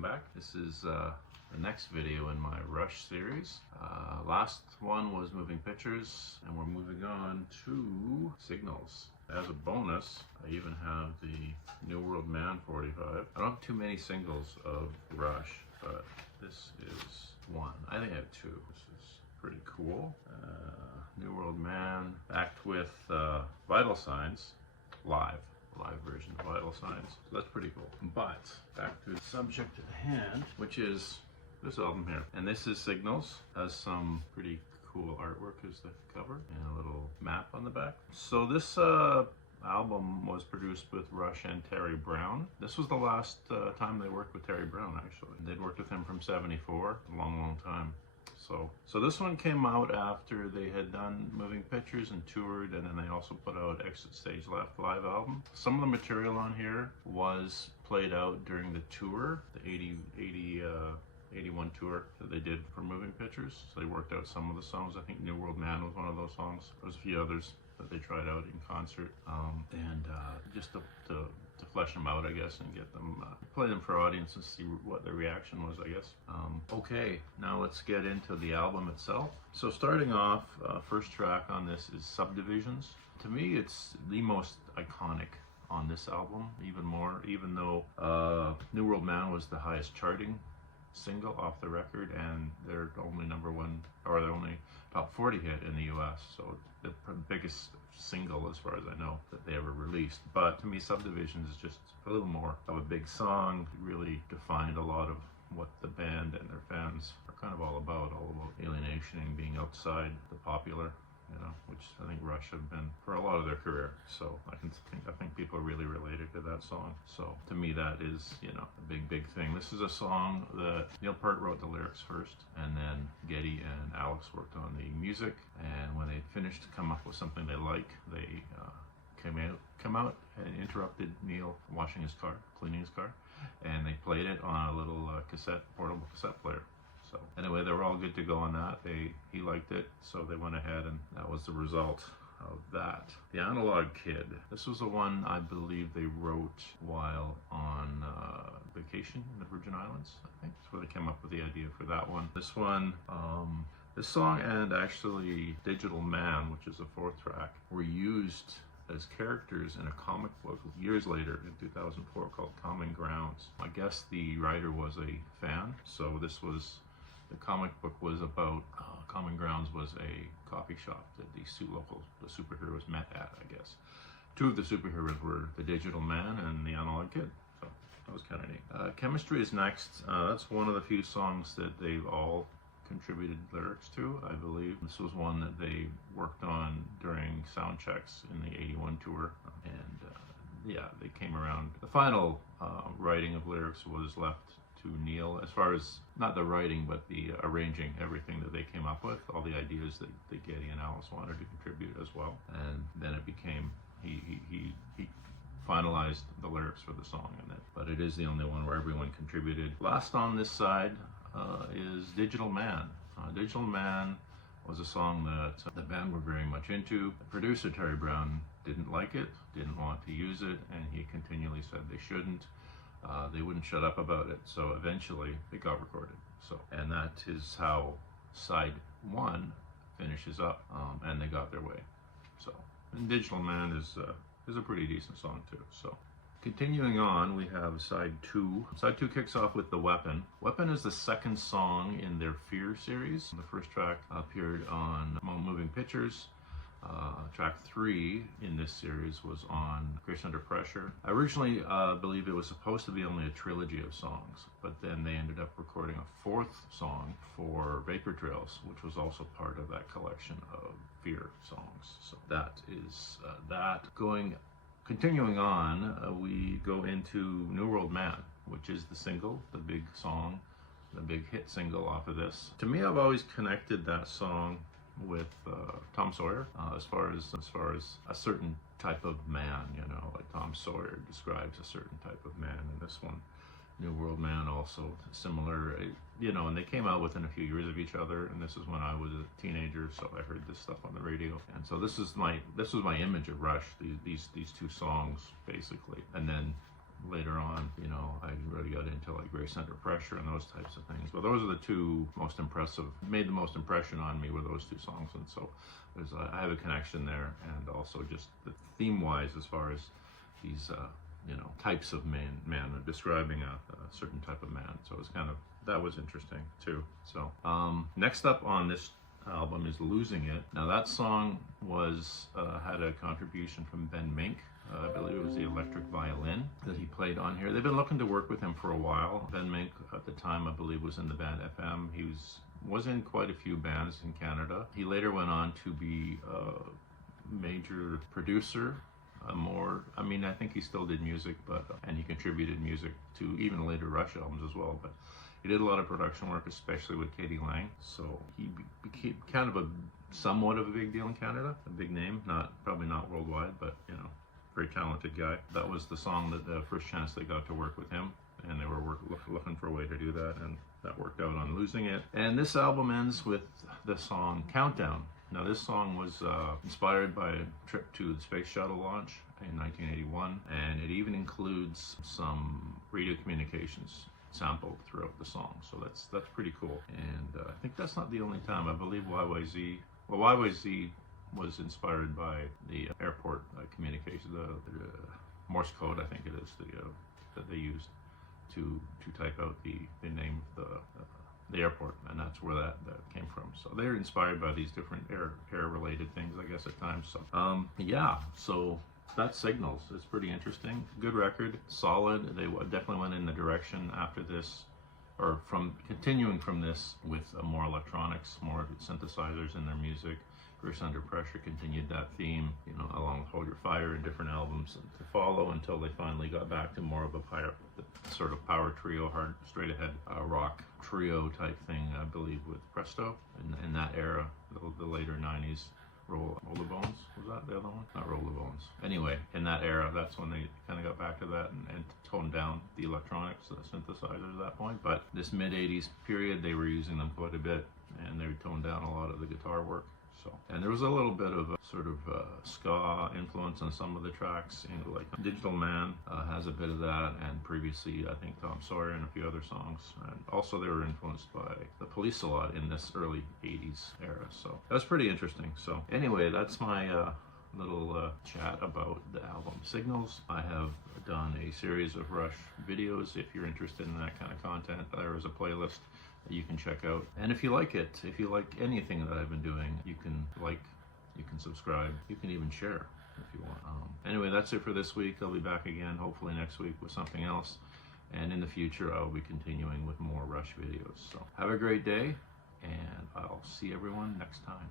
welcome back. This is the next video in my Rush series. Last one was Moving Pictures, and we're moving on to Signals. As a bonus, I even have the New World Man 45. I don't have too many singles of Rush, but this is one. I think I have two. This is pretty cool. New World Man, backed with Vital Signs, live version of Vital Signs. So that's pretty cool. But back to the subject at hand, which is this album here. And this is Signals. Has some pretty cool artwork as the cover and a little map on the back. So this album was produced with Rush and Terry Brown. This was the last time they worked with Terry Brown, actually. They'd worked with him from '74, a long time. So this one came out after they had done Moving Pictures and toured, and then they also put out Exit Stage Left live album. Some of the material on here was played out during the tour, the 81 tour that they did for Moving Pictures. So they worked out some of the songs. I think New World Man was one of those songs. There was a few others that they tried out in concert, and just to flesh them out, I guess, and get them, play them for audience and see what the reaction was, I guess. Okay, now let's get into the album itself. So starting off, first track on this is Subdivisions. To me, it's the most iconic on this album, even though New World Man was the highest charting single off the record, and their only their only top 40 hit in the US, so the biggest single as far as I know that they ever released. But to me, Subdivisions is just a little more of a big song. It really defined a lot of what the band and their fans are kind of all about alienation and being outside the popular, which I think Rush have been for a lot of their career. So I think people really related to that song. So to me, that is, a big thing. This is a song that Neil Peart wrote the lyrics first, and then Geddy and Alex worked on the music. And when they finished to come up with something they like, they come out and interrupted Neil washing his car, cleaning his car, and they played it on a little portable cassette player. So anyway, they were all good to go on that. He liked it, so they went ahead, and that was the result of that. The Analog Kid. This was the one I believe they wrote while on vacation in the Virgin Islands, I think. That's where they came up with the idea for that one. This one, this song and actually Digital Man, which is the fourth track, were used as characters in a comic book years later in 2004 called Common Grounds. I guess the writer was a fan, so the comic book was about Common Grounds was a coffee shop that the superheroes met at, I guess. Two of the superheroes were the Digital Man and the Analog Kid, so that was kind of neat. Chemistry is next. That's one of the few songs that they've all contributed lyrics to, I believe. This was one that they worked on during sound checks in the '81 tour, and they came around. The final writing of lyrics was left to Neil, as far as not the writing, but the arranging everything that they came up with, all the ideas that Geddy and Alice wanted to contribute as well. And then it became, he finalized the lyrics for the song in it. But it is the only one where everyone contributed. Last on this side is Digital Man. Digital Man was a song that the band were very much into. The producer, Terry Brown, didn't like it, didn't want to use it, and he continually said they shouldn't. They wouldn't shut up about it, so eventually it got recorded. And that is how side one finishes up, and they got their way. And Digital Man is a pretty decent song too. So continuing on, we have side two. Side two kicks off with The Weapon. Weapon is the second song in their Fear series. The first track appeared on Moving Pictures. Track 3 in this series was on Grace Under Pressure. I originally believe it was supposed to be only a trilogy of songs, but then they ended up recording a fourth song for Vapor Trails, which was also part of that collection of Fear songs. So that is that. Continuing on, we go into New World Man, which is the single, the big song, the big hit single off of this. To me, I've always connected that song with Tom Sawyer, as far as a certain type of man, like Tom Sawyer describes a certain type of man, and this one, New World Man, also similar, and they came out within a few years of each other, and this is when I was a teenager, so I heard this stuff on the radio, and so this was my image of Rush, these two songs basically, and then later on, you know, I really got into like Grace Under Pressure and those types of things. But those are the two most impressive, made the most impression on me, were those two songs. And so I have a connection there, and also just the theme-wise, as far as these, you know, types of man, describing a certain type of man. So it's kind of, that was interesting too. So next up on this album is Losing It. Now that song was had a contribution from Ben Mink. I believe it was the electric violin that he played on here. They've been looking to work with him for a while. Ben Mink at the time, I believe, was in the band FM. He was in quite a few bands in Canada. He later went on to be a major producer. I mean, I think he still did music, but and he contributed music to even later Rush albums as well. But he did a lot of production work, especially with Katie Lang. So he became kind of somewhat of a big deal in Canada, a big name, probably not worldwide, but you know, very talented guy. That was the song that the first chance they got to work with him, and they were looking for a way to do that, and that worked out on Losing It. And this album ends with the song Countdown. Now this song was inspired by a trip to the Space Shuttle launch in 1981, and it even includes some radio communications sampled throughout the song. So that's pretty cool. And I think that's not the only time. I believe YYZ was inspired by the airport communication, the Morse code, I think it is, that they used to type out the name of the airport, and that's where that came from. So they're inspired by these different air related things, I guess, at times. So yeah, so that's Signals. It's pretty interesting. Good record, solid. They definitely went in the direction after this, or continuing from this, with more electronics, more synthesizers in their music. Grace Under Pressure continued that theme, you know, along with Hold Your Fire and different albums to follow, until they finally got back to more of a sort of power trio, hard, straight ahead rock trio type thing, I believe, with Presto in that era, the later 90s. Roll the Bones, was that the other one? Not Roll the Bones. Anyway, in that era, that's when they kind of got back to that and toned down the electronics, the synthesizers at that point. But this mid-80s period, they were using them quite a bit, and they toned down a lot of the guitar work. So, and there was a little bit of a sort of ska influence on some of the tracks, you know, like Digital Man has a bit of that, and previously I think Tom Sawyer and a few other songs. And also they were influenced by the Police a lot in this early 80s era. So that was pretty interesting. So anyway, that's my little chat about the album Signals. I have done a series of Rush videos. If you're interested in that kind of content, there is a playlist that you can check out. And if you like it, if you like anything that I've been doing, you can you can subscribe, you can even share if you want. Anyway, that's it for this week. I'll be back again hopefully next week with something else, and in the future I'll be continuing with more Rush videos. So have a great day, and I'll see everyone next time.